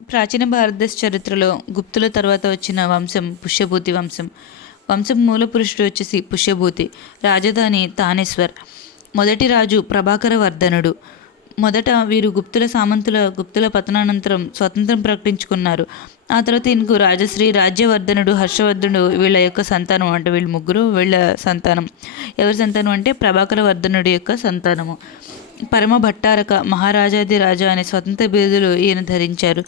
ప్రాచీన భారతదేశ చరిత్రలో గుప్తుల తర్వాత వచ్చిన వంశం పుష్యభూతి వంశం. వంశం మూల పురుషుడు వచ్చేసి పుష్యభూతి. రాజధాని తానేశ్వర్. మొదటి రాజు ప్రభాకర వర్ధనుడు. మొదట వీరు గుప్తుల పతనానంతరం స్వతంత్రం ప్రకటించుకున్నారు. ఆ తర్వాత ఈయనకు రాజశ్రీ, రాజ్యవర్ధనుడు, హర్షవర్ధనుడు వీళ్ళ యొక్క సంతానం. అంటే వీళ్ళు ముగ్గురు వీళ్ళ సంతానం. ఎవరి సంతానం అంటే ప్రభాకర వర్ధనుడి యొక్క సంతానము. పరమ భట్టారక, మహారాజాది రాజా అనే స్వతంత్ర బిరుదులు ఈయన ధరించారు.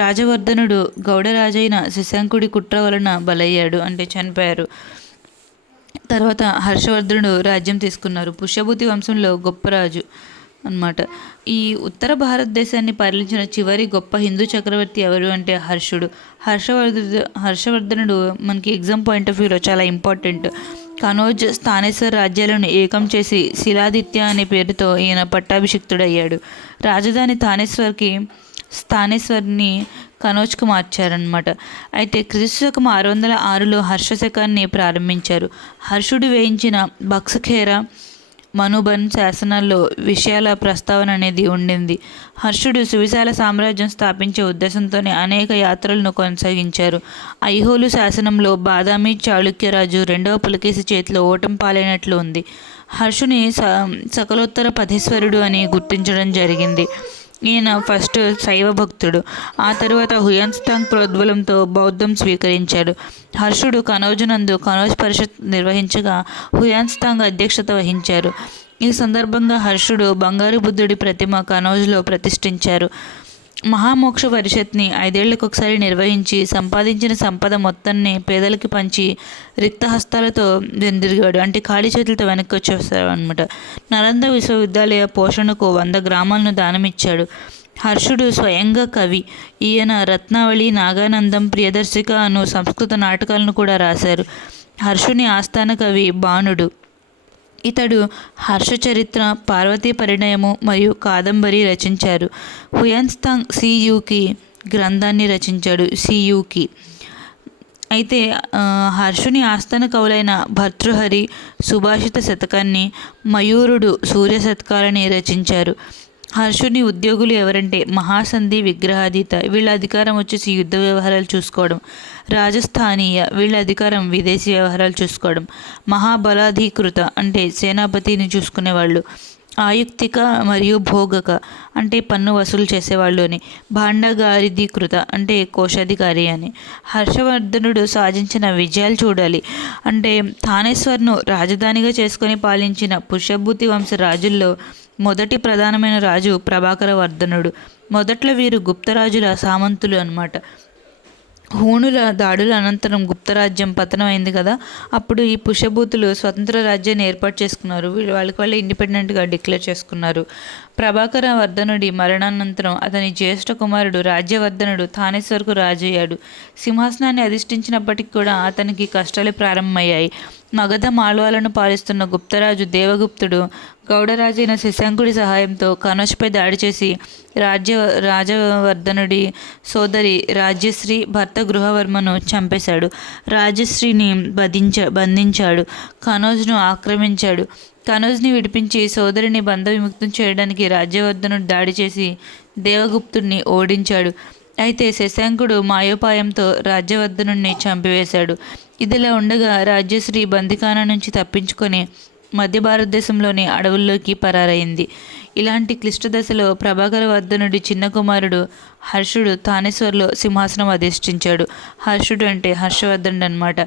రాజవర్ధనుడు గౌడరాజైన శశాంకుడి కుట్ర వలన బలయ్యాడు, అంటే చనిపోయారు. తర్వాత హర్షవర్ధనుడు రాజ్యం తీసుకున్నారు. పుష్యభూతి వంశంలో గొప్ప రాజు అన్నమాట. ఈ ఉత్తర భారతదేశాన్ని పరిపాలించిన చివరి గొప్ప హిందూ చక్రవర్తి ఎవరు అంటే హర్షవర్ధనుడు మనకి ఎగ్జామ్ పాయింట్ ఆఫ్ వ్యూలో చాలా ఇంపార్టెంట్. కనౌజ్, స్థానేశ్వర్ రాజ్యాలను ఏకం చేసి శిలాదిత్య అనే పేరుతో ఈయన పట్టాభిషిక్తుడయ్యాడు. రాజధాని స్థానేశ్వర్ని కనౌజ్కు మార్చారనమాట. అయితే క్రీస్తుశకం 606లో హర్షశకాన్ని ప్రారంభించారు. హర్షుడు వేయించిన బక్సఖేరా, మనుబన్ శాసనాల్లో విషయాల ప్రస్తావన అనేది ఉండింది. హర్షుడు సువిశాల సామ్రాజ్యం స్థాపించే ఉద్దేశంతోనే అనేక యాత్రలను కొనసాగించారు. ఐహోలు శాసనంలో బాదామి చాళుక్యరాజు రెండవ పులకేశి చేతిలో ఓటం పాలైనట్లు ఉంది. హర్షుని సకలోత్తర పథేశ్వరుడు అని గుర్తించడం జరిగింది. ఈయన ఫస్ట్ శైవ భక్తుడు. ఆ తరువాత హుయాన్స్తాంగ్ ప్రోద్బలంతో బౌద్ధం స్వీకరించాడు. హర్షుడు కనౌజునందు కనౌజ్ పరిషత్ నిర్వహించగా హుయాన్స్తాంగ్ అధ్యక్షత వహించారు. ఈ సందర్భంగా హర్షుడు బంగారు బుద్ధుడి ప్రతిమ కనౌజ్లో ప్రతిష్ఠించారు. మహామోక్ష పరిషత్ని 5 ఏళ్లకొకసారి నిర్వహించి సంపాదించిన సంపద మొత్తాన్ని పేదలకి పంచి రిక్తహస్తాలతో వెనుదిరిగాడు, అంటే ఖాళీ చేతులతో వెనక్కి వచ్చేస్తాడు అనమాట. నలంద విశ్వవిద్యాలయ పోషణకు 100 గ్రామాలను దానమిచ్చాడు. హర్షుడు స్వయంగా కవి. ఈయన రత్నావళి, నాగానందం, ప్రియదర్శిక అను సంస్కృత నాటకాలను కూడా రాశారు. హర్షుని ఆస్థాన కవి బాణుడు. ఇతడు హర్షచరిత్ర, పార్వతీ పరిణయము మరియు కాదంబరి రచించారు. హుయాన్స్తాంగ్ సియుకి గ్రంథాన్ని రచించాడు. సియుకి అయితే హర్షుని ఆస్థాన కవులైన భర్తృహరి సుభాషిత శతకాన్ని, మయూరుడు సూర్య శతకాలని రచించారు. హర్షుని ఉద్యోగులు ఎవరంటే మహాసంధి, విగ్రహాధీత వీళ్ళ అధికారం వచ్చేసి యుద్ధ వ్యవహారాలు చూసుకోవడం. రాజస్థానీయ వీళ్ళ అధికారం విదేశీ వ్యవహారాలు చూసుకోవడం. మహాబలాధీకృత అంటే సేనాపతిని చూసుకునేవాళ్ళు. ఆయుక్తిక మరియు భోగక అంటే పన్ను వసూలు చేసేవాళ్ళు అని. భాండగారిధీకృత అంటే కోశాధికారి అని. హర్షవర్ధనుడు సాధించిన విజయాలు చూడాలి అంటే థానేశ్వర్ను రాజధానిగా చేసుకొని పాలించిన పుష్యభూతి వంశ రాజుల్లో మొదటి ప్రధానమైన రాజు ప్రభాకర వర్ధనుడు. మొదట్లో వీరు గుప్తరాజుల సామంతులు అన్నమాట. హూణుల దాడుల అనంతరం గుప్తరాజ్యం పతనం అయింది కదా, అప్పుడు ఈ పుష్యభూతులు స్వతంత్ర రాజ్యాన్ని ఏర్పాటు చేసుకున్నారు. వాళ్ళకి ఇండిపెండెంట్గా డిక్లేర్ చేసుకున్నారు. ప్రభాకర వర్ధనుడి మరణానంతరం అతని జ్యేష్ఠ కుమారుడు రాజ్యవర్ధనుడు థానేశ్వర్కు రాజయ్యాడు. సింహాసనాన్ని అధిష్ఠించినప్పటికీ కూడా అతనికి కష్టాలు ప్రారంభమయ్యాయి. మగధ మాళ్వాలను పాలిస్తున్న గుప్తరాజు దేవగుప్తుడు గౌడరాజైన శశాంకుడి సహాయంతో కనౌజ్పై దాడి చేసి రాజవర్ధనుడి సోదరి రాజ్యశ్రీ భర్త గృహవర్మను చంపేశాడు. రాజశ్రీని బంధించాడు. కనౌజ్ను ఆక్రమించాడు. కనౌజ్ని విడిపించి సోదరిని బంధ విముక్తం చేయడానికి రాజ్యవర్ధనుడు దాడి చేసి దేవగుప్తుడిని ఓడించాడు. అయితే శశాంకుడు మాయోపాయంతో రాజ్యవర్ధనుడిని చంపివేశాడు. ఇదిలా ఉండగా రాజ్యశ్రీ బందిఖానా నుంచి తప్పించుకొని మధ్య భారతదేశంలోని అడవుల్లోకి పరారైంది. ఇలాంటి క్లిష్ట దశలో ప్రభాకర వర్ధనుడి చిన్న కుమారుడు హర్షుడు థానేశ్వర్లో సింహాసనం అధిష్ఠించాడు. హర్షుడు అంటే హర్షవర్ధనుడు అనమాట.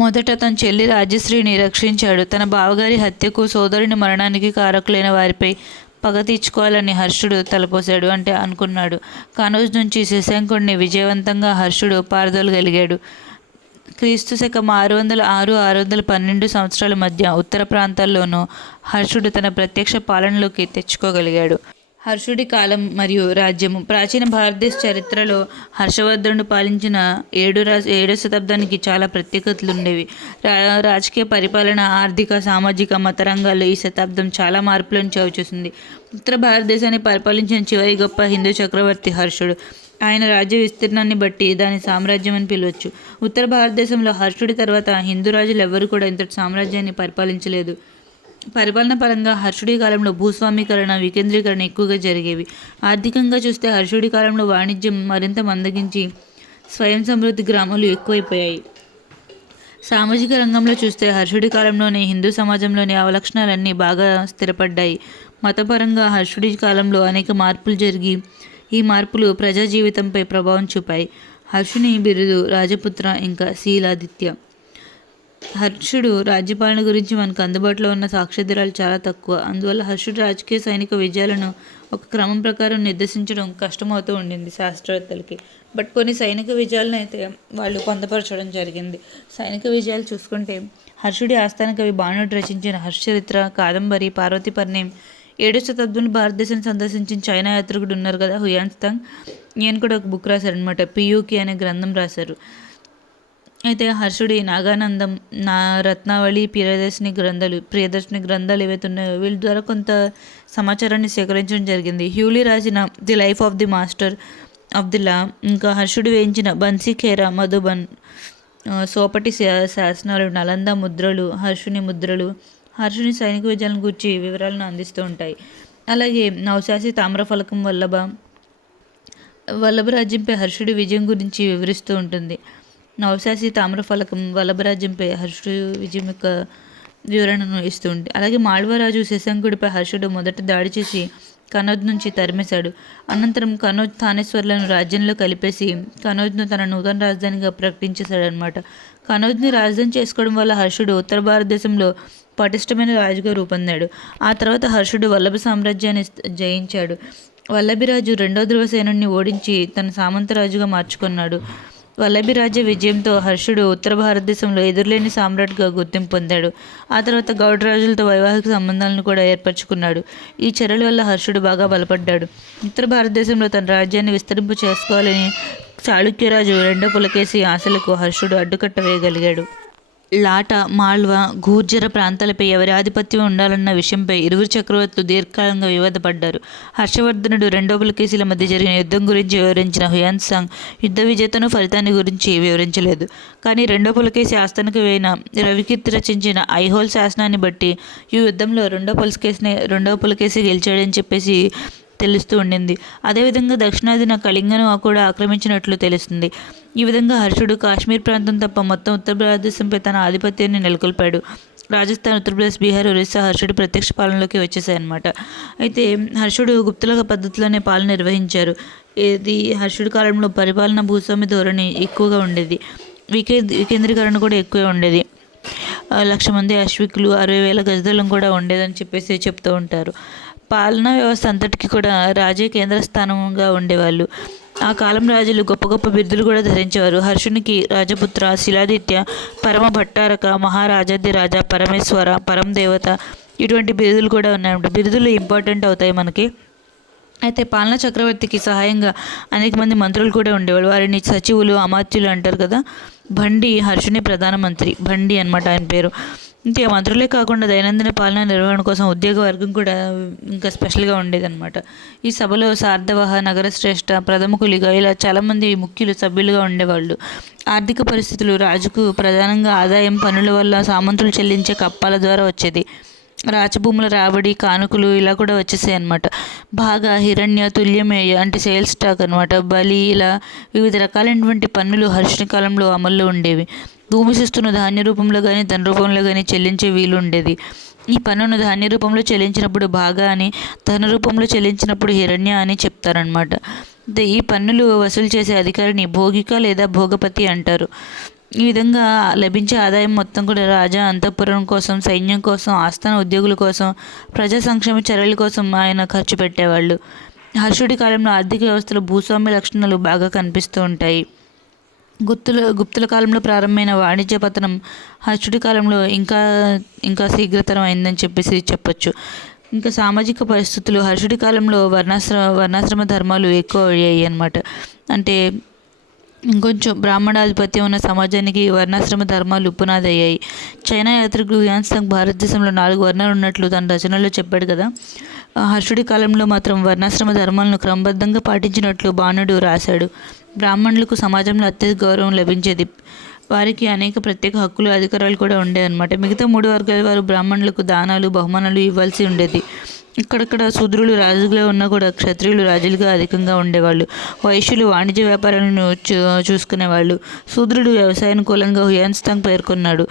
మొదట తన చెల్లి రాజశ్రీని రక్షించాడు. తన బావగారి హత్యకు, సోదరుని మరణానికి కారకులైన వారిపై పగ తీర్చుకోవాలని హర్షుడు తలపోశాడు, అంటే అనుకున్నాడు. కనౌజ్ నుంచి శశాంకుడిని విజయవంతంగా హర్షుడు పారదోలగలిగాడు. క్రీస్తుశకం 606-612 సంవత్సరాల మధ్య ఉత్తర ప్రాంతాల్లోనూ హర్షుడు తన ప్రత్యక్ష పాలనలోకి తెచ్చుకోగలిగాడు. హర్షుడి కాలం మరియు రాజ్యము. ప్రాచీన భారతదేశ చరిత్రలో హర్షవర్ధనుడు పాలించిన 7వ శతాబ్దానికి చాలా ప్రత్యేకతలు ఉండేవి. రాజకీయ పరిపాలన, ఆర్థిక, సామాజిక, మత రంగాల్లో ఈ శతాబ్దం చాలా మార్పులను చవిచూసింది. ఉత్తర భారతదేశాన్ని పరిపాలించిన చివరి గొప్ప హిందూ చక్రవర్తి హర్షుడు. ఆయన రాజ్య విస్తీర్ణాన్ని బట్టి దాని సామ్రాజ్యం అని పిలవచ్చు. ఉత్తర భారతదేశంలో హర్షుడి తర్వాత హిందూ రాజులు ఎవ్వరూ కూడా ఇంతటి సామ్రాజ్యాన్ని పరిపాలించలేదు. పరిపాలన పరంగా హర్షుడి కాలంలో భూస్వామీకరణ, వికేంద్రీకరణ ఎక్కువగా జరిగేవి. ఆర్థికంగా చూస్తే హర్షుడి కాలంలో వాణిజ్యం మరింత మందగించి స్వయం సమృద్ధి గ్రామాలు ఎక్కువైపోయాయి. సామాజిక రంగంలో చూస్తే హర్షుడి కాలంలోనే హిందూ సమాజంలోని అవలక్షణాలన్నీ బాగా స్థిరపడ్డాయి. మతపరంగా హర్షుడి కాలంలో అనేక మార్పులు జరిగి ఈ మార్పులు ప్రజా జీవితంపై ప్రభావం చూపాయి. హర్షుని బిరుదు రాజపుత్ర, ఇంకా శీలాదిత్య. హర్షుడు రాజ్యపాలన గురించి మనకు అందుబాటులో ఉన్న సాక్ష్యాధారాలు చాలా తక్కువ. అందువల్ల హర్షుడు రాజకీయ సైనిక విజయాలను ఒక క్రమం ప్రకారం నిర్దేశించడం కష్టమవుతూ ఉండింది శాస్త్రవేత్తలకి. బట్ కొన్ని సైనిక విజయాలను అయితే వాళ్ళు పొందపరచడం జరిగింది. సైనిక విజయాలు చూసుకుంటే హర్షుడి ఆస్థాన కవి బాణుడు రచించిన హర్షచరిత్ర, కాదంబరి, పార్వతీ పరిణయం, 7వ శతాబ్దంలో భారతదేశాన్ని సందర్శించిన చైనా యాత్రికుడు ఉన్నారు కదా హుయాన్సాంగ్, ఈయన కూడా ఒక బుక్ రాశారనమాట. పియూకి అనే గ్రంథం రాశారు. అయితే హర్షుడి నాగానందం, రత్నావళి, ప్రియదర్శిని గ్రంథాలు ఏవైతే ఉన్నాయో వీళ్ళ ద్వారా కొంత సమాచారాన్ని సేకరించడం జరిగింది. హ్యూలీ రాసిన the life of the master of the law, ఇంకా హర్షుడు వేయించిన బన్సీఖేరా, మధుబన్, సోపటి శాసనాలు, నలంద ముద్రలు, హర్షుని ముద్రలు హర్షుని సైనిక విజయాలను గురించి వివరాలను అందిస్తూ ఉంటాయి. అలాగే నవశాసి తామ్రఫలకం వల్లభ రాజ్యంపై హర్షుడి విజయం గురించి వివరిస్తూ ఉంటుంది. నవశాసి తామ్రఫలకం వల్లభరాజ్యంపై హర్షుడు విజయం యొక్క వివరణను ఇస్తూ ఉంటుంది. అలాగే మాళ్వరాజు శశాంకుడిపై హర్షుడు మొదట దాడి చేసి కనౌజ్ నుంచి తరిమేశాడు. అనంతరం కనౌజ్ థానేశ్వర్లను రాజ్యంలో కలిపేసి కనౌజ్ను తన నూతన రాజధానిగా ప్రకటించేశాడనమాట. కనౌజ్ని రాజధాని చేసుకోవడం వల్ల హర్షుడు ఉత్తర భారతదేశంలో పటిష్టమైన రాజుగా రూపొందాడు. ఆ తర్వాత హర్షుడు వల్లభ సామ్రాజ్యాన్ని జయించాడు. వల్లభిరాజు 2వ ధ్రువసేనుని ఓడించి తన సామంతరాజుగా మార్చుకున్నాడు. వల్లభి రాజ్య విజయంతో హర్షుడు ఉత్తర భారతదేశంలో ఎదురులేని సామ్రాట్గా గుర్తింపు పొందాడు. ఆ తర్వాత గౌడ రాజులతో వైవాహిక సంబంధాలను కూడా ఏర్పరచుకున్నాడు. ఈ చర్యల వల్ల హర్షుడు బాగా బలపడ్డాడు. ఉత్తర భారతదేశంలో తన రాజ్యాన్ని విస్తరింపు చేసుకోవాలని చాళుక్యరాజు 2వ పులకేశి ఆశలకు హర్షుడు అడ్డుకట్ట వేయగలిగాడు. లాటా, మాళ్వా, గూర్జర ప్రాంతాలపై ఎవరి ఆధిపత్యం ఉండాలన్న విషయంపై ఇరువురు చక్రవర్తులు దీర్ఘకాలంగా వివాదపడ్డారు. హర్షవర్ధనుడు 2వ పులకేశీల మధ్య జరిగిన యుద్ధం గురించి వివరించిన హుయాన్సాంగ్ యుద్ధ విజేతను ఫలితాన్ని గురించి వివరించలేదు. కానీ 2వ పులకేశి ఆస్థానకు అయిన రవికీర్తి రచించిన ఐహోల్ శాసనాన్ని బట్టి ఈ యుద్ధంలో 2వ పులకేశి గెలిచాడని చెప్పేసి తెలుస్తూ ఉండింది. అదేవిధంగా దక్షిణాదిన కళింగను కూడా ఆక్రమించినట్లు తెలుస్తుంది. ఈ విధంగా హర్షుడు కాశ్మీర్ ప్రాంతం తప్ప మొత్తం ఉత్తర భారతదేశంపై తన ఆధిపత్యాన్ని నెలకొల్పాడు. రాజస్థాన్, ఉత్తరప్రదేశ్, బీహార్, ఒరిస్సా హర్షుడి ప్రత్యక్ష పాలనలోకి వచ్చేసాయన్నమాట. అయితే హర్షుడు గుప్తుల పద్ధతిలోనే పాలన నిర్వహించారు. ఇది హర్షుడి కాలంలో పరిపాలన భూస్వామి ధోరణి ఎక్కువగా ఉండేది. వికేంద్రీకరణ కూడా ఎక్కువే ఉండేది. 1,00,000 మంది అశ్వికులు, 60,000 గజదళం కూడా ఉండేదని చెప్పేసి చెప్తూ ఉంటారు. పాలనా వ్యవస్థ అంతటికీ కూడా రాజే కేంద్ర స్థానంగా ఉండేవాళ్ళు. ఆ కాలం రాజులు గొప్ప గొప్ప బిరుదులు కూడా ధరించేవారు. హర్షునికి రాజపుత్ర, శిలాదిత్య, పరమ భట్టారక, మహారాజాధిరాజ, పరమేశ్వర, పరం దేవత ఇటువంటి బిరుదులు కూడా ఉన్నాయంట. బిరుదులు ఇంపార్టెంట్ అవుతాయి మనకి. అయితే పాలనా చక్రవర్తికి సహాయంగా అనేక మంది మంత్రులు కూడా ఉండేవాళ్ళు. వారిని సచివులు, అమాత్యులు అంటారు కదా. బండి హర్షుని ప్రధానమంత్రి, బండి అనమాట ఆయన పేరు. ఇంకా మంత్రులే కాకుండా దైనందిన పాలనా నిర్వహణ కోసం ఉద్యోగ వర్గం కూడా ఇంకా స్పెషల్గా ఉండేదన్నమాట. ఈ సభలో సార్ధవహ, నగరశ్రేష్ఠ, ప్రథమకులిగా ఇలా చాలామంది ముఖ్యులు సభ్యులుగా ఉండేవాళ్ళు. ఆర్థిక పరిస్థితులు రాజుకు ప్రధానంగా ఆదాయం పన్నుల వల్ల సామంతులు చెల్లించే కప్పాల ద్వారా వచ్చేది. రాచభూముల రాబడి, కానుకలు ఇలా కూడా వచ్చేసాయి అనమాట. బాగా హిరణ్య, తుల్యమేయ అంటే సేల్స్ స్టాక్ అనమాట, బలి ఇలా వివిధ రకాలైనటువంటి పన్నులు హర్షుని కాలంలో అమల్లో ఉండేవి. భూమి శిస్తును ధాన్య రూపంలో కానీ ధన రూపంలో కానీ చెల్లించే వీలు ఉండేది. ఈ పన్నును ధాన్య రూపంలో చెల్లించినప్పుడు భాగా అని, ధన రూపంలో చెల్లించినప్పుడు హిరణ్య అని చెప్తారనమాట. ఈ పన్నులు వసూలు చేసే అధికారిని భోగిక లేదా భోగపతి అంటారు. ఈ విధంగా లభించే ఆదాయం మొత్తం కూడా రాజా అంతఃపురం కోసం, సైన్యం కోసం, ఆస్థాన ఉద్యోగుల కోసం, ప్రజా సంక్షేమ చర్యల కోసం ఆయన ఖర్చు పెట్టేవాళ్ళు. హర్షుడి కాలంలో ఆర్థిక వ్యవస్థలో భూస్వామ్య లక్షణాలు బాగా కనిపిస్తూ ఉంటాయి. గుప్తుల కాలంలో ప్రారంభమైన వాణిజ్య పతనం హర్షుడి కాలంలో ఇంకా శీఘ్రతరం అయిందని చెప్పేసి చెప్పొచ్చు. ఇంకా సామాజిక పరిస్థితులు హర్షుడి కాలంలో వర్ణాశ్రమ ధర్మాలు ఎక్కువ అయ్యాయి అన్నమాట. అంటే ఇంకొంచెం బ్రాహ్మణాధిపత్యం ఉన్న సమాజానికి వర్ణాశ్రమ ధర్మాలు పునాది అయ్యాయి. చైనా యాత్రికుడు హుయాన్సాంగ్ భారతదేశంలో 4 వర్ణాలు ఉన్నట్లు తన రచనల్లో చెప్పాడు కదా. హర్షుడి కాలంలో మాత్రం వర్ణాశ్రమ ధర్మాలను క్రమబద్ధంగా పాటించినట్లు బాణుడు రాశాడు. బ్రాహ్మణులకు సమాజంలో అత్యధిక గౌరవం లభించేది. వారికి అనేక ప్రత్యేక హక్కులు అధికారాలు కూడా ఉండేవన్నమాట. మిగతా 3 వర్గాల వారు బ్రాహ్మణులకు దానాలు బహుమానాలు ఇవ్వాల్సి ఉండేది. ఇక్కడక్కడ శూద్రులు రాజులుగా ఉన్నా కూడా క్షత్రియులు రాజులుగా అధికంగా ఉండేవాళ్ళు. వైశ్యులు వాణిజ్య వ్యాపారాలను చూసుకునేవాళ్ళు. శూద్రుడు వ్యవసాయానుకూలంగా హుయాన్సాంగ్ పేర్కొన్నాడు.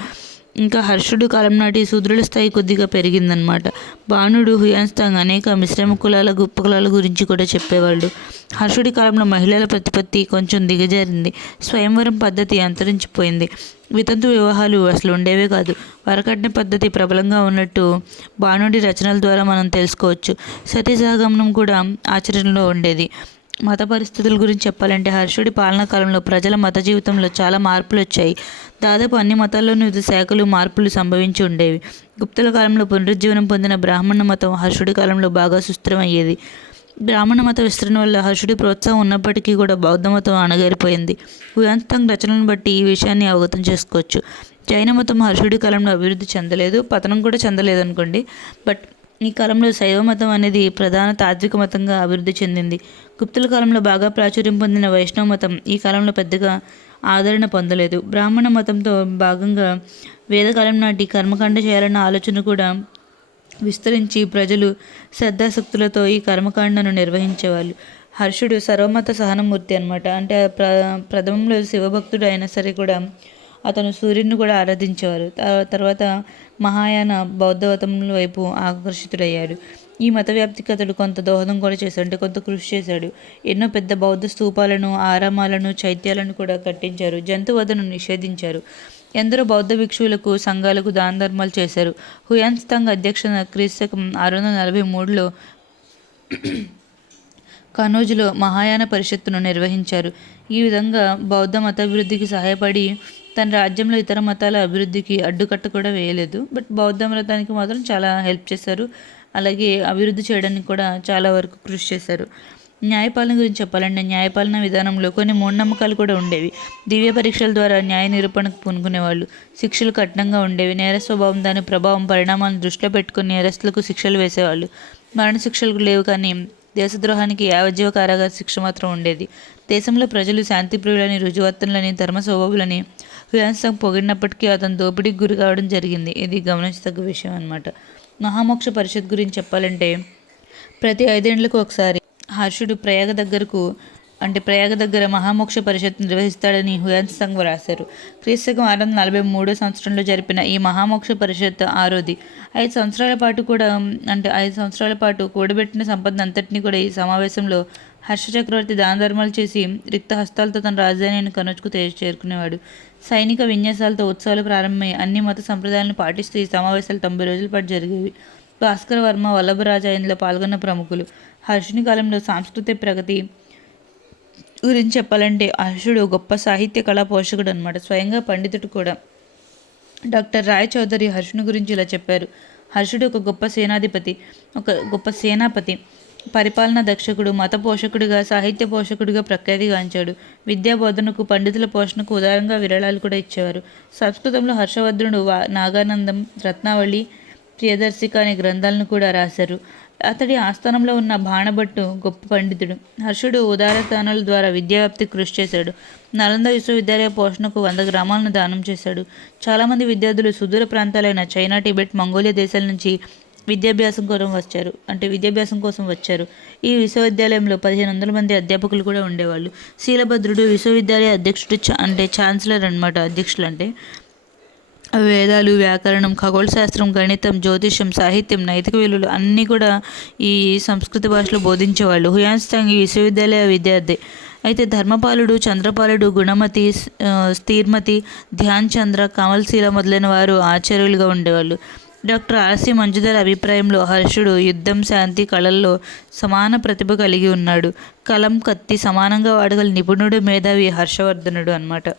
ఇంకా హర్షుడు కాలం నాటి శూద్రుల స్థాయి కొద్దిగా పెరిగిందనమాట. బాణుడు హుయాన్సాంగ్ అనేక మిశ్రమ కులాల గొప్ప కులాల గురించి కూడా చెప్పేవాళ్ళు. హర్షుడి కాలంలో మహిళల ప్రతిపత్తి కొంచెం దిగజారింది. స్వయంవరం పద్ధతి అంతరించిపోయింది. వితంతు వివాహాలు అసలు ఉండేవే కాదు. వరకట్న పద్ధతి ప్రబలంగా ఉన్నట్టు బాణుడి రచనల ద్వారా మనం తెలుసుకోవచ్చు. సతీ సహగమనం కూడా ఆచరణలో ఉండేది. మత పరిస్థితుల గురించి చెప్పాలంటే హర్షుడి పాలనా కాలంలో ప్రజల మత జీవితంలో చాలా మార్పులు వచ్చాయి. దాదాపు అన్ని మతాల్లోనూ వివిధ శాఖలు మార్పులు సంభవించి ఉండేవి. గుప్తుల కాలంలో పునరుజ్జీవనం పొందిన బ్రాహ్మణ మతం హర్షుడి కాలంలో బాగా సుస్థిరమయ్యేది. బ్రాహ్మణ మత విస్తరణ వల్ల హర్షుడి ప్రోత్సాహం ఉన్నప్పటికీ కూడా బౌద్ధ మతం అణగారిపోయింది. హుయాన్సాంగ్ రచనలను బట్టి ఈ విషయాన్ని అవగతం చేసుకోవచ్చు. జైన మతం హర్షుడి కాలంలో అభివృద్ధి చెందలేదు, పతనం కూడా చెందలేదు అనుకోండి. బట్ ఈ కాలంలో శైవ మతం అనేది ప్రధాన తాత్విక మతంగా అభివృద్ధి చెందింది. గుప్తుల కాలంలో బాగా ప్రాచుర్యం పొందిన వైష్ణవ మతం ఈ కాలంలో పెద్దగా ఆదరణ పొందలేదు. బ్రాహ్మణ మతంతో భాగంగా వేదకాలం నాటి కర్మకాండ చేయాలన్న ఆలోచన కూడా విస్తరించి ప్రజలు శ్రద్ధాశక్తులతో ఈ కర్మకాండను నిర్వహించేవాళ్ళు. హర్షుడు సర్వమత సహనమూర్తి అనమాట. అంటే ప్రథమంలో శివభక్తుడు అయినా సరే కూడా అతను సూర్యుడిని కూడా ఆరాధించేవారు. తర్వాత మహాయాన బౌద్ధమతం వైపు ఆకర్షితుడయ్యాడు. ఈ మత వ్యాప్తికి అతడు కొంత దోహదం కూడా చేశాడు, అంటే కొంత కృషి చేశాడు. ఎన్నో పెద్ద బౌద్ధ స్తూపాలను, ఆరామాలను, చైత్యాలను కూడా కట్టించారు. జంతువధను నిషేధించారు. ఎందరో బౌద్ధ భిక్షువులకు, సంఘాలకు దాన ధర్మాలు చేశారు. హుయాన్సాంగ్ అధ్యక్షన క్రీస్తకం 643లో కనోజ్లో మహాయాన పరిషత్తును నిర్వహించారు. ఈ విధంగా బౌద్ధ మతాభివృద్ధికి సహాయపడి తన రాజ్యంలో ఇతర మతాల అభివృద్ధికి అడ్డుకట్ట కూడా వేయలేదు. బట్ బౌద్ధ మతానికి మాత్రం చాలా హెల్ప్ చేశారు. అలాగే అభివృద్ధి చేయడానికి కూడా చాలా వరకు కృషి చేశారు. న్యాయపాలన గురించి చెప్పాలంటే న్యాయపాలన విధానంలో కొన్ని మూఢనమ్మకాలు కూడా ఉండేవి. దివ్య పరీక్షల ద్వారా న్యాయ నిరూపణకు పూనుకునేవాళ్ళు. శిక్షలు కఠినంగా ఉండేవి. నేర స్వభావం, దాని ప్రభావం, పరిణామాలను దృష్టిలో పెట్టుకుని నేరస్తులకు శిక్షలు వేసేవాళ్ళు. మరణశిక్షలు లేవు, కానీ దేశద్రోహానికి యావజ్జీవ కారాగార శిక్ష మాత్రం ఉండేది. దేశంలో ప్రజలు శాంతిప్రియులని, రుజువర్తనులని, ధర్మ స్వభావులని హుయాన్సాంగ్ పొగిడినప్పటికీ అతను దోపిడీకి గురి కావడం జరిగింది. ఇది గమనించదగ్గ విషయం అన్నమాట. మహామోక్ష పరిషత్ గురించి చెప్పాలంటే ప్రతి 5 ఏళ్లకు ఒకసారి హర్షుడు ప్రయాగ దగ్గర మహామోక్ష పరిషత్ నిర్వహిస్తాడని హుయాన్సాంగ్ రాశారు. క్రీస్తకం 643 సంవత్సరంలో జరిపిన ఈ మహామోక్ష పరిషత్ 6ది. 5 సంవత్సరాల పాటు కూడబెట్టిన సంపద అంతటినీ కూడా ఈ సమావేశంలో హర్ష చక్రవర్తి దాన ధర్మాలు చేసి రిక్త హస్తాలతో తన రాజధానిని కనోజ్కు చేరుకునేవాడు. సైనిక విన్యాసాలతో ఉత్సవాలు ప్రారంభమై అన్ని మత సంప్రదాయాలను పాటిస్తూ ఈ సమావేశాలు 90 రోజుల పాటు జరిగేవి. భాస్కర వర్మ, వల్లభరాజ ఇందులో పాల్గొన్న ప్రముఖులు. హర్షుని కాలంలో సాంస్కృతిక ప్రగతి గురించి చెప్పాలంటే హర్షుడు గొప్ప సాహిత్య కళా పోషకుడు అనమాట. స్వయంగా పండితుడు కూడా. డాక్టర్ రాయ్ చౌదరి హర్షుని గురించి ఇలా చెప్పారు: హర్షుడు ఒక గొప్ప సేనాపతి, పరిపాలనా దక్షకుడు, మత పోషకుడిగా, సాహిత్య పోషకుడిగా ప్రఖ్యాతిగాంచాడు. విద్యా బోధనకు, పండితుల పోషణకు ఉదారంగా విరాళాలు కూడా ఇచ్చేవారు. సంస్కృతంలో హర్షవర్ధనుడు నాగానందం, రత్నావళి, ప్రియదర్శిక అనే గ్రంథాలను కూడా రాశారు. అతడి ఆస్థానంలో ఉన్న బాణభట్టు గొప్ప పండితుడు. హర్షుడు ఉదారదానాల ద్వారా విద్యావ్యాప్తికి కృషి చేశాడు. నలంద విశ్వవిద్యాలయ పోషణకు 100 గ్రామాలను దానం చేశాడు. చాలామంది విద్యార్థులు సుదూర ప్రాంతాలైన చైనా, టిబెట్, మంగోలియా దేశాల నుంచి విద్యాభ్యాసం కోసం వచ్చారు. ఈ విశ్వవిద్యాలయంలో 1500 మంది అధ్యాపకులు కూడా ఉండేవాళ్ళు. శీలభద్రుడు విశ్వవిద్యాలయ అధ్యక్షుడు, అంటే ఛాన్సలర్ అనమాట. అధ్యక్షులు అంటే వేదాలు, వ్యాకరణం, ఖగోళ శాస్త్రం, గణితం, జ్యోతిష్యం, సాహిత్యం, నైతిక విలువలు అన్నీ కూడా ఈ సంస్కృత భాషలో బోధించేవాళ్ళు. హుయాన్సాంగ్ ఈ విశ్వవిద్యాలయ విద్యార్థి. అయితే ధర్మపాలుడు, చంద్రపాలుడు, గుణమతి, స్థిర్మతి, ధ్యాన్ చంద్ర, కమల్శీల మొదలైన వారు ఆచార్యులుగా ఉండేవాళ్ళు. డాక్టర్ ఆర్సి మంజుధర్ అభిప్రాయంలో హర్షుడు యుద్ధం, శాంతి, కళల్లో సమాన ప్రతిభ కలిగి ఉన్నాడు. కలం, కత్తి సమానంగా వాడగల నిపుణుడు, మేధావి హర్షవర్ధనుడు అన్నమాట.